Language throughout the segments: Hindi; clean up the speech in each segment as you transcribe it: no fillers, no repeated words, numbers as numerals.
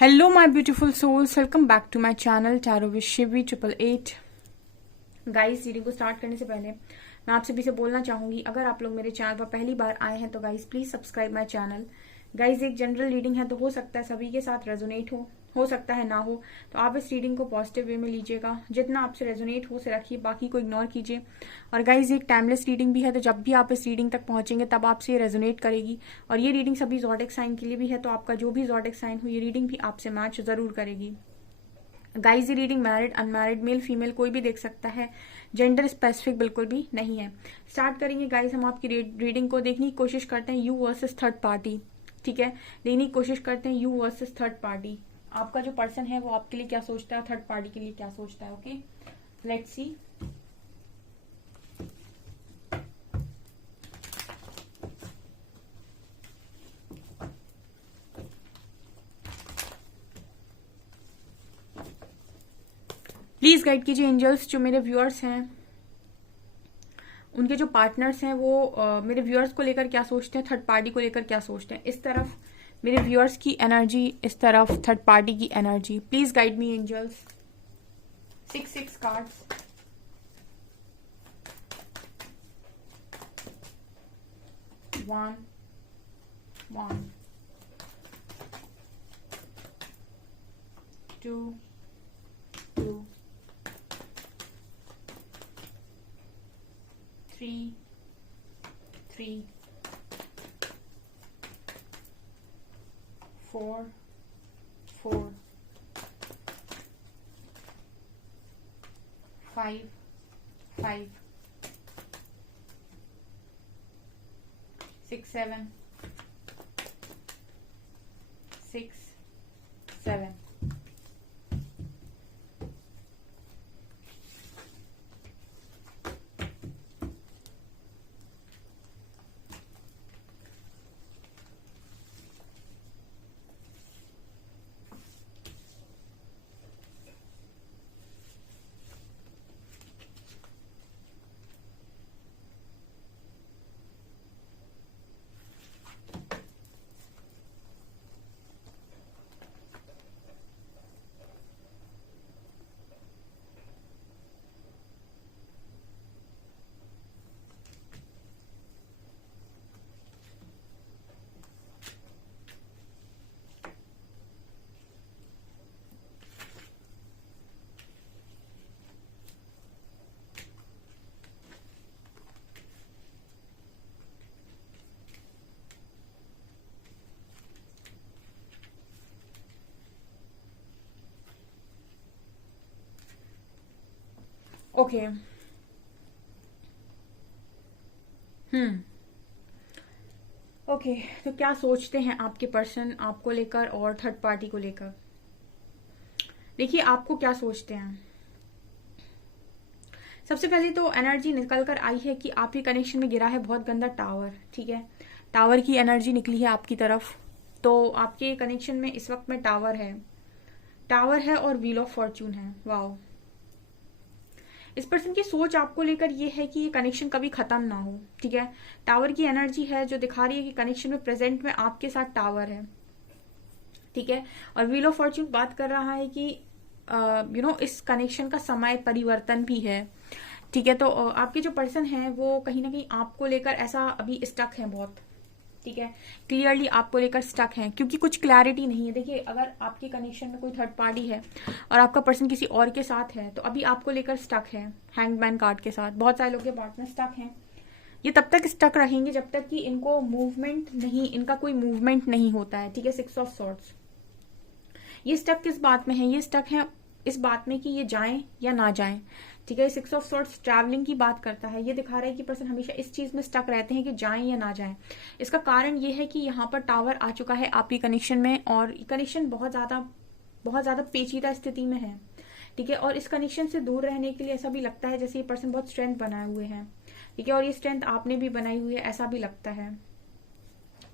Hello my beautiful souls, welcome back to my channel tarot with Shivi 888। Guys, reading को स्टार्ट करने से पहले मैं आप सभी से बोलना चाहूंगी, अगर आप लोग मेरे चैनल पर पहली बार आए हैं तो guys please subscribe my channel. Guys, एक जनरल रीडिंग है तो हो सकता है सभी के साथ रेजोनेट हो सकता है ना हो, तो आप इस रीडिंग को पॉजिटिव वे में लीजिएगा। जितना आपसे रेजोनेट हो उसे रखिए, बाकी को इग्नोर कीजिए। और गाइज, एक टाइमलेस रीडिंग भी है, तो जब भी आप इस रीडिंग तक पहुंचेंगे तब आपसे ये रेजोनेट करेगी। और ये रीडिंग सभी ज़ोडिक साइन के लिए भी है, तो आपका जो भी ज़ोडिक साइन हो ये रीडिंग भी आपसे मैच जरूर करेगी। गाइज, ये reading married unmarried male female कोई भी देख सकता है, जेंडर स्पेसिफिक बिल्कुल भी नहीं है। स्टार्ट करेंगे गाइज, हम आपकी रीडिंग को देखने की कोशिश करते हैं यू वर्सेस थर्ड पार्टी। ठीक है, देखने की कोशिश करते हैं यू वर्सेस थर्ड पार्टी। आपका जो पर्सन है वो आपके लिए क्या सोचता है, थर्ड पार्टी के लिए क्या सोचता है। Okay, let's see. Please guide कीजिए एंजल्स, जो मेरे व्यूअर्स हैं उनके जो पार्टनर्स हैं वो मेरे व्यूअर्स को लेकर क्या सोचते हैं, थर्ड पार्टी को लेकर क्या सोचते हैं। इस तरफ मेरे व्यूअर्स की एनर्जी, इस तरफ थर्ड पार्टी की energy. Please guide me angels. 6 cards. One 2 2 3 3 4 4 5 5 6 7 6 7। Okay, okay, तो क्या सोचते हैं आपके पर्सन आपको लेकर और थर्ड पार्टी को लेकर। देखिए, आपको क्या सोचते हैं। सबसे पहले तो एनर्जी निकल कर आई है कि आपके कनेक्शन में गिरा है बहुत गंदा टावर। ठीक है, टावर की एनर्जी निकली है आपकी तरफ, तो आपके कनेक्शन में इस वक्त में टावर है और व्हील ऑफ फॉर्च्यून है। वाओ, इस पर्सन की सोच आपको लेकर ये है कि ये कनेक्शन कभी खत्म ना हो। ठीक है, टावर की एनर्जी है जो दिखा रही है कि कनेक्शन में प्रेजेंट में आपके साथ टावर है। ठीक है, और व्हील ऑफ फॉर्च्यून बात कर रहा है कि इस कनेक्शन का समय परिवर्तन भी है। ठीक है, तो आपके जो पर्सन है वो कहीं ना कहीं आपको लेकर ऐसा अभी स्टक है बहुत। ठीक है, क्लियरली आपको लेकर स्टक है क्योंकि कुछ क्लैरिटी नहीं है। देखिए, अगर आपके कनेक्शन में कोई थर्ड पार्टी है और आपका पर्सन किसी और के साथ है तो अभी आपको लेकर स्टक है। हैंगमैन कार्ड के साथ बहुत सारे लोग के पार्टनर स्टक हैं। ये तब तक स्टक रहेंगे जब तक कि इनका कोई मूवमेंट नहीं होता है। ठीक है, 6 ऑफ सॉर्ड्स। ये स्टक किस बात में है, ये स्टक है इस बात में कि ये जाएं या ना जाएं। ठीक है, 6 ऑफ सॉर्ड्स ट्रैवलिंग की बात करता है। ये दिखा रहा है कि पर्सन हमेशा इस चीज में स्टक रहते हैं कि जाएं या ना जाएं। इसका कारण ये है कि यहाँ पर टावर आ चुका है आपकी कनेक्शन में और कनेक्शन बहुत ज्यादा पेचीदा स्थिति में है। ठीक है, और इस कनेक्शन से दूर रहने के लिए ऐसा भी लगता है जैसे ये पर्सन बहुत स्ट्रेंथ बनाए हुए हैं। ठीक है, और ये स्ट्रेंथ आपने भी बनाई हुई है, ऐसा भी लगता है।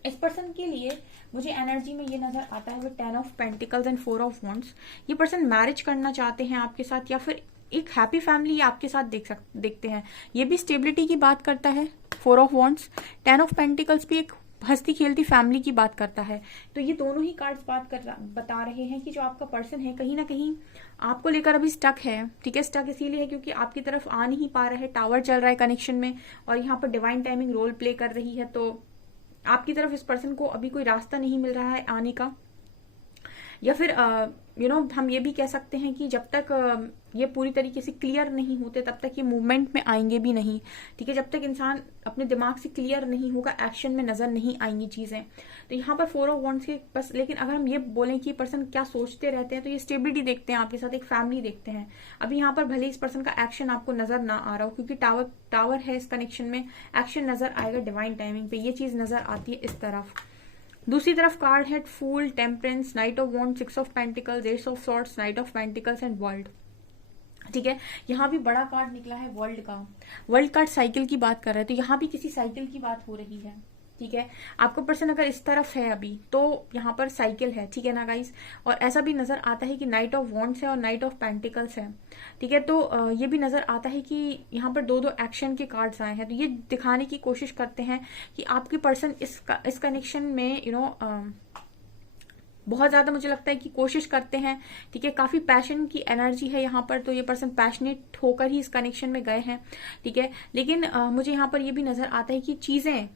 इस पर्सन के लिए मुझे एनर्जी में ये नजर आता है with 10 of pentacles and 4 of wands. ये पर्सन मैरिज करना चाहते हैं आपके साथ या फिर एक हैप्पी फैमिली आपके साथ देखते हैं। ये भी स्टेबिलिटी की बात करता है। 4 ऑफ वॉन्ड्स, 10 ऑफ पेंटिकल्स भी एक हंसती खेलती फैमिली की बात करता है। तो ये दोनों ही कार्ड्स बता रहे हैं कि जो आपका पर्सन है कहीं ना कहीं आपको लेकर अभी स्टक है। ठीक है, स्टक इसीलिए है क्योंकि आपकी तरफ आ नहीं पा रहा है, टावर चल रहा है कनेक्शन में, और यहाँ पर डिवाइन टाइमिंग रोल प्ले कर रही है। तो आपकी तरफ इस पर्सन को अभी कोई रास्ता नहीं मिल रहा है आने का, या फिर हम ये भी कह सकते हैं कि जब तक ये पूरी तरीके से क्लियर नहीं होते तब तक ये मूवमेंट में आएंगे भी नहीं। ठीक है, जब तक इंसान अपने दिमाग से क्लियर नहीं होगा एक्शन में नजर नहीं आएंगी चीजें। तो यहाँ पर 4 ऑफ वॉन्ड्स के बस, लेकिन अगर हम ये बोलें कि पर्सन क्या सोचते रहते हैं तो ये स्टेबिलिटी देखते हैं आपके साथ, एक फैमिली देखते हैं। अभी यहाँ पर भले इस पर्सन का एक्शन आपको नजर ना आ रहा हो, क्योंकि टावर है इस कनेक्शन में, एक्शन नजर आएगा डिवाइन टाइमिंग पे, ये चीज नजर आती है इस तरफ। दूसरी तरफ कार्ड है fool, temperance, knight of wand, 6 of pentacles, ace of swords, knight of pentacles and world. ठीक है, यहाँ भी बड़ा कार्ड निकला है वर्ल्ड का। वर्ल्ड कार्ड साइकिल की बात कर रहे हैं, तो यहाँ भी किसी साइकिल की बात हो रही है। ठीक है, आपका पर्सन अगर इस तरफ है अभी तो यहाँ पर साइकिल है। ठीक है ना गाइस, और ऐसा भी नजर आता है कि नाइट ऑफ वॉन्ड्स है और नाइट ऑफ पेंटिकल्स है। ठीक है, तो ये भी नजर आता है कि यहाँ पर दो एक्शन के कार्ड्स आए हैं। तो ये दिखाने की कोशिश करते हैं कि आपके पर्सन इस कनेक्शन में बहुत ज्यादा मुझे लगता है कि कोशिश करते हैं। ठीक है, काफी पैशन की एनर्जी है यहाँ पर, तो ये पर्सन पैशनेट होकर ही इस कनेक्शन में गए हैं। ठीक है, लेकिन मुझे यहाँ पर ये भी नजर आता है कि चीजें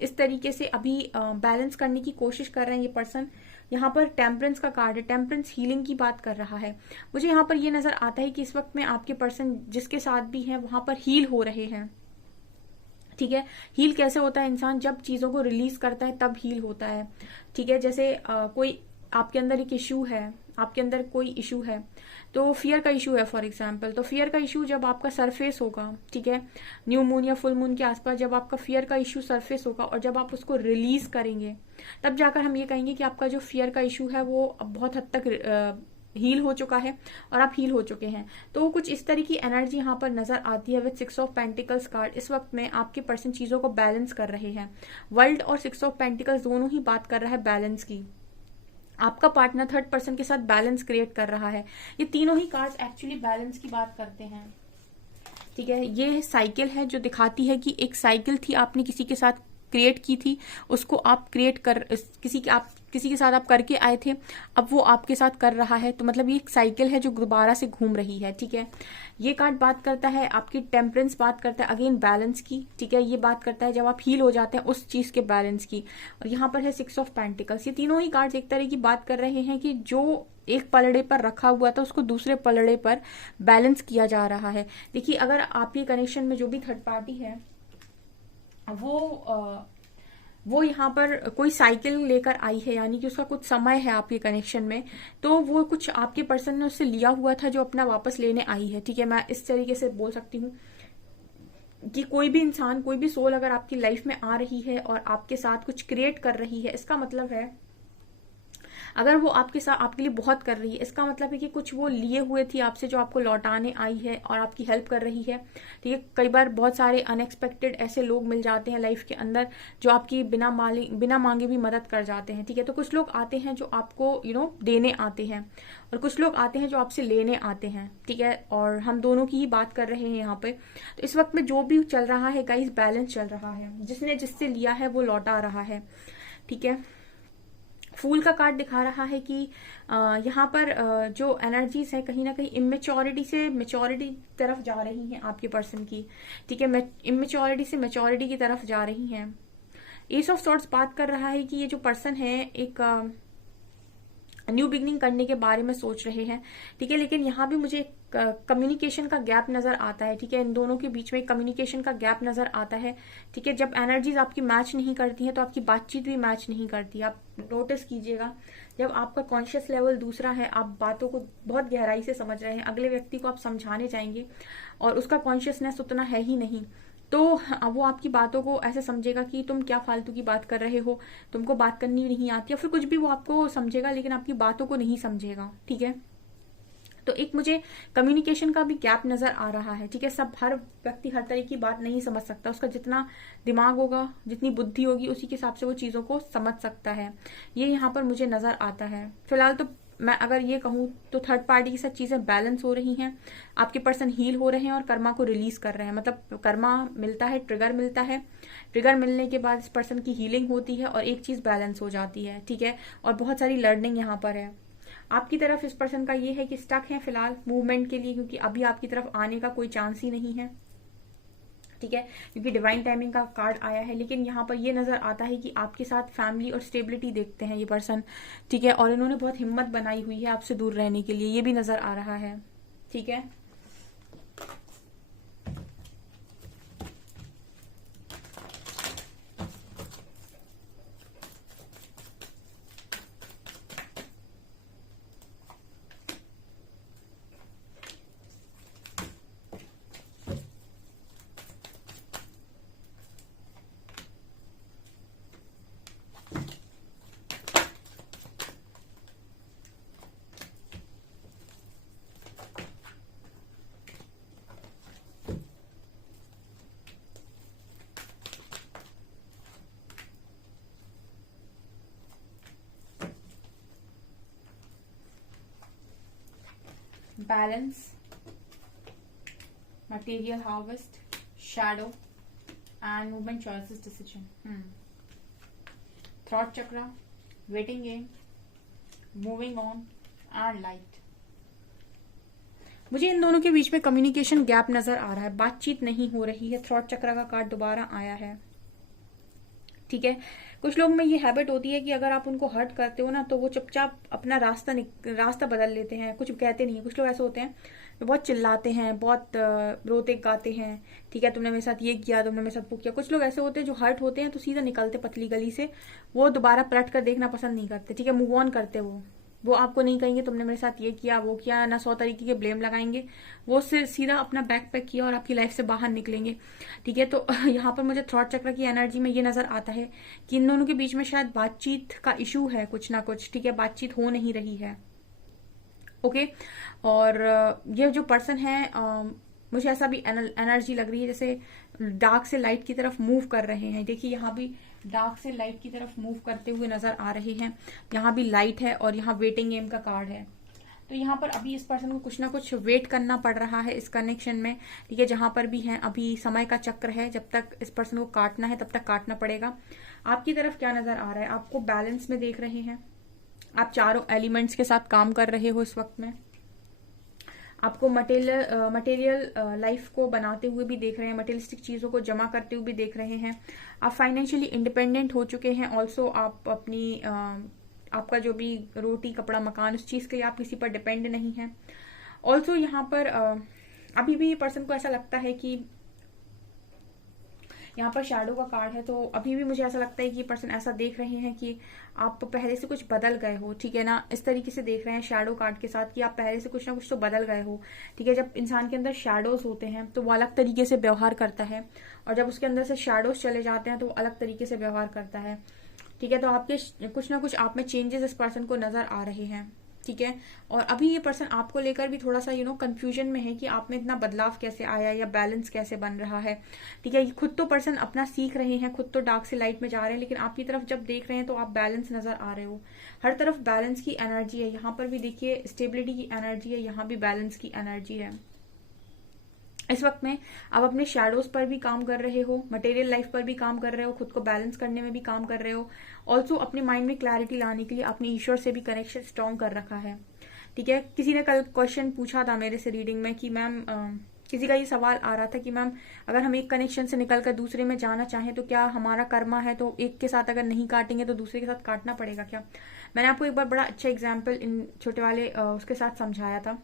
इस तरीके से अभी बैलेंस करने की कोशिश कर रहे हैं ये पर्सन। यहाँ पर टेम्परेंस का कार्ड है, टेम्परेंस हीलिंग की बात कर रहा है। मुझे यहाँ पर ये नजर आता है कि इस वक्त में आपके पर्सन जिसके साथ भी हैं वहां पर हील हो रहे हैं। ठीक है, हील कैसे होता है, इंसान जब चीजों को रिलीज करता है तब हील होता है। ठीक है, जैसे कोई आपके अंदर एक इशू है, आपके अंदर कोई इशू है, तो फियर का इशू है फॉर एग्जांपल, तो फियर का इशू जब आपका सरफेस होगा, ठीक है, न्यू मून या फुल मून के आसपास जब आपका फियर का इशू सरफेस होगा और जब आप उसको रिलीज करेंगे तब जाकर हम ये कहेंगे कि आपका जो फियर का इशू है वो बहुत हद तक हील हो चुका है और आप हील हो चुके हैं। तो कुछ इस तरह की एनर्जी यहाँ पर नजर आती है विद 6 ऑफ पेंटिकल्स कार्ड। इस वक्त में आपके पर्सन चीजों को बैलेंस कर रहे हैं। वर्ल्ड और 6 ऑफ पेंटिकल्स दोनों ही बात कर रहा है बैलेंस की। आपका पार्टनर थर्ड पर्सन के साथ बैलेंस क्रिएट कर रहा है। ये तीनों ही कार्ड्स एक्चुअली बैलेंस की बात करते हैं। ठीक है, ये साइकिल है जो दिखाती है कि एक साइकिल थी आपने किसी के साथ क्रिएट की थी, उसको आप क्रिएट कर किसी के साथ आप करके आए थे, अब वो आपके साथ कर रहा है। तो मतलब ये एक साइकिल है जो दोबारा से घूम रही है। ठीक है, ये कार्ड बात करता है आपकी टेम्परेंस, बात करता है अगेन बैलेंस की। ठीक है, ये बात करता है जब आप हील हो जाते हैं उस चीज के बैलेंस की। और यहाँ पर है 6 ऑफ पेंटिकल्स। ये तीनों ही कार्ड्स एक तरह की बात कर रहे हैं कि जो एक पलड़े पर रखा हुआ था उसको दूसरे पलड़े पर बैलेंस किया जा रहा है। देखिए, अगर आपके कनेक्शन में जो भी थर्ड पार्टी है वो यहाँ पर कोई साइकिल लेकर आई है, यानी कि उसका कुछ समय है आपके कनेक्शन में, तो वो कुछ आपके पर्सन ने उससे लिया हुआ था जो अपना वापस लेने आई है। ठीक है, मैं इस तरीके से बोल सकती हूँ कि कोई भी इंसान, कोई भी सोल अगर आपकी लाइफ में आ रही है और आपके साथ कुछ क्रिएट कर रही है, इसका मतलब है अगर वो आपके साथ आपके लिए बहुत कर रही है, इसका मतलब है कि कुछ वो लिए हुए थी आपसे जो आपको लौटाने आई है और आपकी हेल्प कर रही है। ठीक है, कई बार बहुत सारे अनएक्सपेक्टेड ऐसे लोग मिल जाते हैं लाइफ के अंदर जो आपकी बिना मांगे भी मदद कर जाते हैं। ठीक है, तो कुछ लोग आते हैं जो आपको देने आते हैं और कुछ लोग आते हैं जो आपसे लेने आते हैं। ठीक है, और हम दोनों की ही बात कर रहे हैं यहाँ पे। तो इस वक्त में जो भी चल रहा है गाइस, बैलेंस चल रहा है, जिसने जिससे लिया है वो लौटा रहा है। ठीक है, फूल का कार्ड दिखा रहा है कि यहाँ पर जो एनर्जीज है कहीं ना कहीं इमेच्योरिटी से मेच्योरिटी की तरफ जा रही हैं आपके पर्सन की। ठीक है, इमेच्योरिटी से मेच्योरिटी की तरफ जा रही हैं। एस ऑफ सॉर्ड्स बात कर रहा है कि ये जो पर्सन है एक न्यू बिगनिंग करने के बारे में सोच रहे हैं। ठीक है, लेकिन यहाँ भी मुझे कम्युनिकेशन का गैप नजर आता है। ठीक है, इन दोनों के बीच में कम्युनिकेशन का गैप नजर आता है। ठीक है, जब एनर्जीज आपकी मैच नहीं करती हैं तो आपकी बातचीत भी मैच नहीं करती। आप नोटिस कीजिएगा, जब आपका कॉन्शियस लेवल दूसरा है, आप बातों को बहुत गहराई से समझ रहे हैं, अगले व्यक्ति को आप समझाने जाएंगे और उसका कॉन्शियसनेस उतना है ही नहीं, तो वो आपकी बातों को ऐसे समझेगा कि तुम क्या फालतू की बात कर रहे हो, तुमको बात करनी नहीं आती, या फिर कुछ भी वो आपको समझेगा लेकिन आपकी बातों को नहीं समझेगा। ठीक है, तो एक मुझे कम्युनिकेशन का भी गैप नजर आ रहा है। ठीक है, सब हर व्यक्ति हर तरह की बात नहीं समझ सकता, उसका जितना दिमाग होगा, जितनी बुद्धि होगी, उसी के हिसाब से वो चीजों को समझ सकता है। ये यहाँ पर मुझे नजर आता है। फिलहाल तो मैं अगर ये कहूँ तो थर्ड पार्टी के साथ चीज़ें बैलेंस हो रही हैं, आपके पर्सन हील हो रहे हैं और कर्मा को रिलीज कर रहे हैं। मतलब कर्मा मिलता है, ट्रिगर मिलता है, ट्रिगर मिलने के बाद इस पर्सन की हीलिंग होती है और एक चीज़ बैलेंस हो जाती है, ठीक है। और बहुत सारी लर्निंग यहाँ पर है आपकी तरफ। इस पर्सन का ये है कि स्टक है फिलहाल मूवमेंट के लिए, क्योंकि अभी आपकी तरफ आने का कोई चांस ही नहीं है, ठीक है, क्योंकि डिवाइन टाइमिंग का कार्ड आया है। लेकिन यहाँ पर ये नजर आता है कि आपके साथ फैमिली और स्टेबिलिटी देखते हैं ये पर्सन, ठीक है, और इन्होंने बहुत हिम्मत बनाई हुई है आपसे दूर रहने के लिए, ये भी नजर आ रहा है, ठीक है। Balance, material harvest, shadow and movement, choices, decision, thought chakra, waiting game, moving on and light. मुझे इन दोनों के बीच में कम्युनिकेशन गैप नजर आ रहा है, बातचीत नहीं हो रही है। थ्रॉट चक्र का कार्ड दोबारा आया है, ठीक है। कुछ लोग में ये हैबिट होती है कि अगर आप उनको हर्ट करते हो ना तो वो चुपचाप अपना रास्ता बदल लेते हैं, कुछ कहते नहीं है। कुछ लोग ऐसे होते हैं जो बहुत चिल्लाते हैं, बहुत रोते गाते हैं, ठीक है, तुमने मेरे साथ ये किया, तुमने मेरे साथ वो किया। कुछ लोग ऐसे होते हैं जो हर्ट होते हैं तो सीधा निकलते पतली गली से, वो दोबारा पलट कर देखना पसंद नहीं करते, ठीक है, मूव ऑन करते वो आपको नहीं कहेंगे तुमने मेरे साथ ये किया वो किया, ना 100 तरीके के ब्लेम लगाएंगे, वो सीधा अपना बैक पैक किया और आपकी लाइफ से बाहर निकलेंगे, ठीक है। तो यहाँ पर मुझे थ्रॉट चक्र की एनर्जी में ये नजर आता है कि इन दोनों के बीच में शायद बातचीत का इशू है, कुछ ना कुछ, ठीक है, बातचीत हो नहीं रही है, ओके। और ये जो पर्सन है मुझे ऐसा भी एनर्जी लग रही है जैसे डार्क से लाइट की तरफ मूव कर रहे हैं। देखिए यहाँ भी डार्क से लाइट की तरफ मूव करते हुए नजर आ रहे हैं। यहाँ भी लाइट है और यहाँ वेटिंग गेम का कार्ड है। तो यहाँ पर अभी इस पर्सन को कुछ ना कुछ वेट करना पड़ रहा है इस कनेक्शन में, ठीक है। जहां पर भी है अभी समय का चक्र है, जब तक इस पर्सन को काटना है तब तक काटना पड़ेगा। आपकी तरफ क्या नजर आ रहा है, आपको बैलेंस में देख रहे हैं, आप चारों एलिमेंट्स के साथ काम कर रहे हो इस वक्त में। आपको मटेरियल लाइफ को बनाते हुए भी देख रहे हैं, मटेरियलिस्टिक चीज़ों को जमा करते हुए भी देख रहे हैं। आप फाइनेंशियली इंडिपेंडेंट हो चुके हैं। ऑल्सो आप अपनी आपका जो भी रोटी कपड़ा मकान उस चीज़ के लिए आप किसी पर डिपेंड नहीं है। ऑल्सो यहाँ पर अभी भी पर्सन को ऐसा लगता है कि यहाँ पर शैडो का कार्ड है, तो अभी भी मुझे ऐसा लगता है कि पर्सन ऐसा देख रहे हैं कि आप पहले से कुछ बदल गए हो, ठीक है ना। इस तरीके से देख रहे हैं शैडो कार्ड के साथ कि आप पहले से कुछ ना कुछ तो बदल गए हो, ठीक है। जब इंसान के अंदर शैडोज होते हैं तो वो अलग तरीके से व्यवहार करता है, और जब उसके अंदर से शैडोज चले जाते हैं तो वो अलग तरीके से व्यवहार करता है, ठीक है। तो आपके कुछ ना कुछ आप में चेंजेस इस पर्सन को नजर आ रहे हैं, ठीक है। और अभी ये पर्सन आपको लेकर भी थोड़ा सा कंफ्यूजन में है कि आप में इतना बदलाव कैसे आया या बैलेंस कैसे बन रहा है, ठीक है। खुद तो पर्सन अपना सीख रहे हैं, खुद तो डार्क से लाइट में जा रहे हैं, लेकिन आपकी तरफ जब देख रहे हैं तो आप बैलेंस नजर आ रहे हो। हर तरफ बैलेंस की एनर्जी है। यहाँ पर भी देखिए स्टेबिलिटी की एनर्जी है, यहाँ भी बैलेंस की एनर्जी है। इस वक्त में आप अपने शैडोज पर भी काम कर रहे हो, मटेरियल लाइफ पर भी काम कर रहे हो, खुद को बैलेंस करने में भी काम कर रहे हो। ऑल्सो अपने माइंड में क्लैरिटी लाने के लिए अपने ईश्वर से भी कनेक्शन स्ट्रॉन्ग कर रखा है, ठीक है। किसी ने कल क्वेश्चन पूछा था मेरे से रीडिंग में कि मैम किसी का ये सवाल आ रहा था कि मैम अगर हम एक कनेक्शन से निकलकर दूसरे में जाना चाहें तो क्या हमारा कर्मा है, तो एक के साथ अगर नहीं काटेंगे तो दूसरे के साथ काटना पड़ेगा क्या। मैंने आपको एक बार बड़ा अच्छा एग्जाम्पल इन छोटे वाले उसके साथ समझाया था,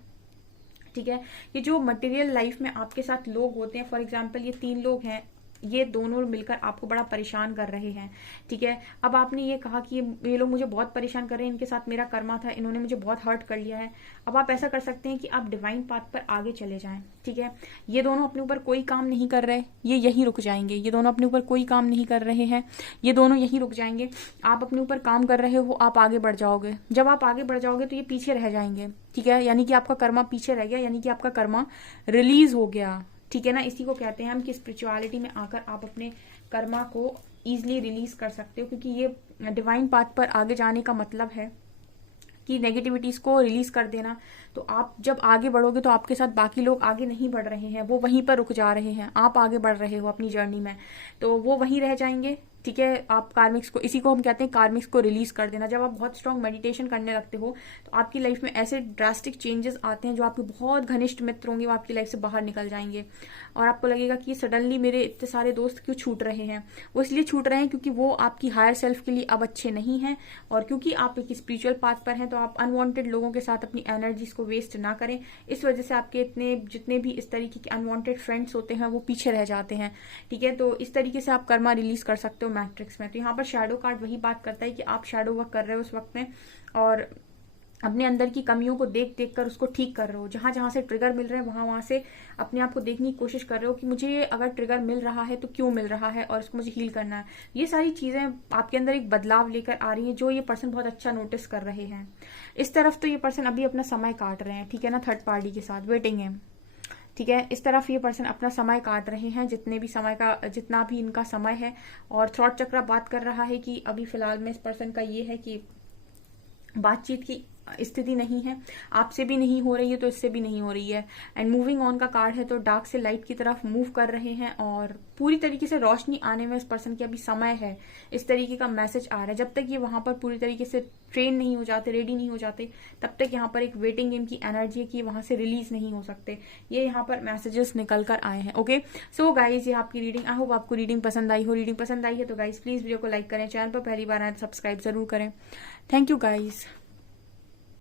ठीक है। ये जो मटेरियल लाइफ में आपके साथ लोग होते हैं, फॉर एग्जांपल ये 3 लोग हैं, ये दोनों मिलकर आपको बड़ा परेशान कर रहे हैं, ठीक है। अब आपने ये कहा कि ये लोग मुझे बहुत परेशान कर रहे हैं, इनके साथ मेरा कर्मा था, इन्होंने मुझे बहुत हर्ट कर लिया है। अब आप ऐसा कर सकते हैं कि आप डिवाइन पाथ पर आगे चले जाएं, ठीक है। ये दोनों अपने ऊपर कोई काम नहीं कर रहे, ये यहीं रुक जाएंगे। ये दोनों अपने ऊपर कोई काम नहीं कर रहे हैं, ये दोनों यहीं रुक जाएंगे। आप अपने ऊपर काम कर रहे हो, आप आगे बढ़ जाओगे। जब आप आगे बढ़ जाओगे तो ये पीछे रह जाएंगे, ठीक है। यानी कि आपका कर्मा पीछे रह गया, यानी कि आपका कर्मा रिलीज हो गया, ठीक है ना। इसी को कहते हैं हम कि स्पिरिचुअलिटी में आकर आप अपने कर्मा को इजीली रिलीज कर सकते हो, क्योंकि ये डिवाइन पाथ पर आगे जाने का मतलब है कि नेगेटिविटीज़ को रिलीज़ कर देना। तो आप जब आगे बढ़ोगे तो आपके साथ बाकी लोग आगे नहीं बढ़ रहे हैं, वो वहीं पर रुक जा रहे हैं, आप आगे बढ़ रहे हो अपनी जर्नी में, तो वो वहीं रह जाएंगे। ठीक है, आप कार्मिक्स को, इसी को हम कहते हैं कार्मिक्स को रिलीज कर देना। जब आप बहुत स्ट्रॉन्ग मेडिटेशन करने लगते हो तो आपकी लाइफ में ऐसे ड्रास्टिक चेंजेस आते हैं, जो आपके बहुत घनिष्ठ मित्र होंगे वो आपकी लाइफ से बाहर निकल जाएंगे और आपको लगेगा कि सडनली मेरे इतने सारे दोस्त क्यों छूट रहे हैं। वो इसलिए छूट रहे हैं क्योंकि वो आपकी हायर सेल्फ के लिए अब अच्छे नहीं हैं, और क्योंकि आप एक स्पिरिचुअल पाथ पर हैं तो आप अनवांटेड लोगों के साथ अपनी एनर्जीज को वेस्ट ना करें। इस वजह से आपके इतने जितने भी इस तरीके के अनवांटेड फ्रेंड्स होते हैं वो पीछे रह जाते हैं। ठीक है, तो इस तरीके से आप कर्मा रिलीज कर सकते हो मैट्रिक्स में। तो यहाँ पर शैडो कार्ड वही बात करता है कि आप शैडो वर्क कर रहे हो उस वक्त में, और अपने अंदर की कमियों को देख देख कर उसको ठीक कर रहे हो। जहां जहां से ट्रिगर मिल रहे हैं वहां से अपने आप को देखने की कोशिश कर रहे हो कि मुझे ये अगर ट्रिगर मिल रहा है तो क्यों मिल रहा है और इसको मुझे हील करना है। ये सारी चीजें आपके अंदर एक बदलाव लेकर आ रही है, जो ये पर्सन बहुत अच्छा नोटिस कर रहे हैं। इस तरफ तो ये पर्सन अभी अपना समय काट रहे हैं, ठीक है ना, थर्ड पार्टी के साथ वेटिंग है। ठीक है, इस तरफ ये पर्सन अपना समय काट रहे हैं, जितना भी इनका समय है। और थ्रॉट चक्र बात कर रहा है कि अभी फिलहाल में इस पर्सन का ये है कि बातचीत की स्थिति नहीं है, आपसे भी नहीं हो रही है तो इससे भी नहीं हो रही है। एंड मूविंग ऑन का कार्ड है, तो डार्क से लाइट की तरफ मूव कर रहे हैं और पूरी तरीके से रोशनी आने में इस पर्सन की अभी समय है, इस तरीके का मैसेज आ रहा है। जब तक ये वहां पर पूरी तरीके से ट्रेन नहीं हो जाते, रेडी नहीं हो जाते, तब तक यहाँ पर एक वेटिंग गेम की एनर्जी है कि वहां से रिलीज नहीं हो सकते। ये यहाँ पर मैसेजेस निकल कर आए हैं। ओके, सो गाइज ये आपकी रीडिंग, आई होप आपको रीडिंग पसंद आई हो। रीडिंग पसंद आई है तो गाइज प्लीज वीडियो को लाइक करें, चैनल पर पहली बार आए तो सब्सक्राइब जरूर करें। Thank you guys.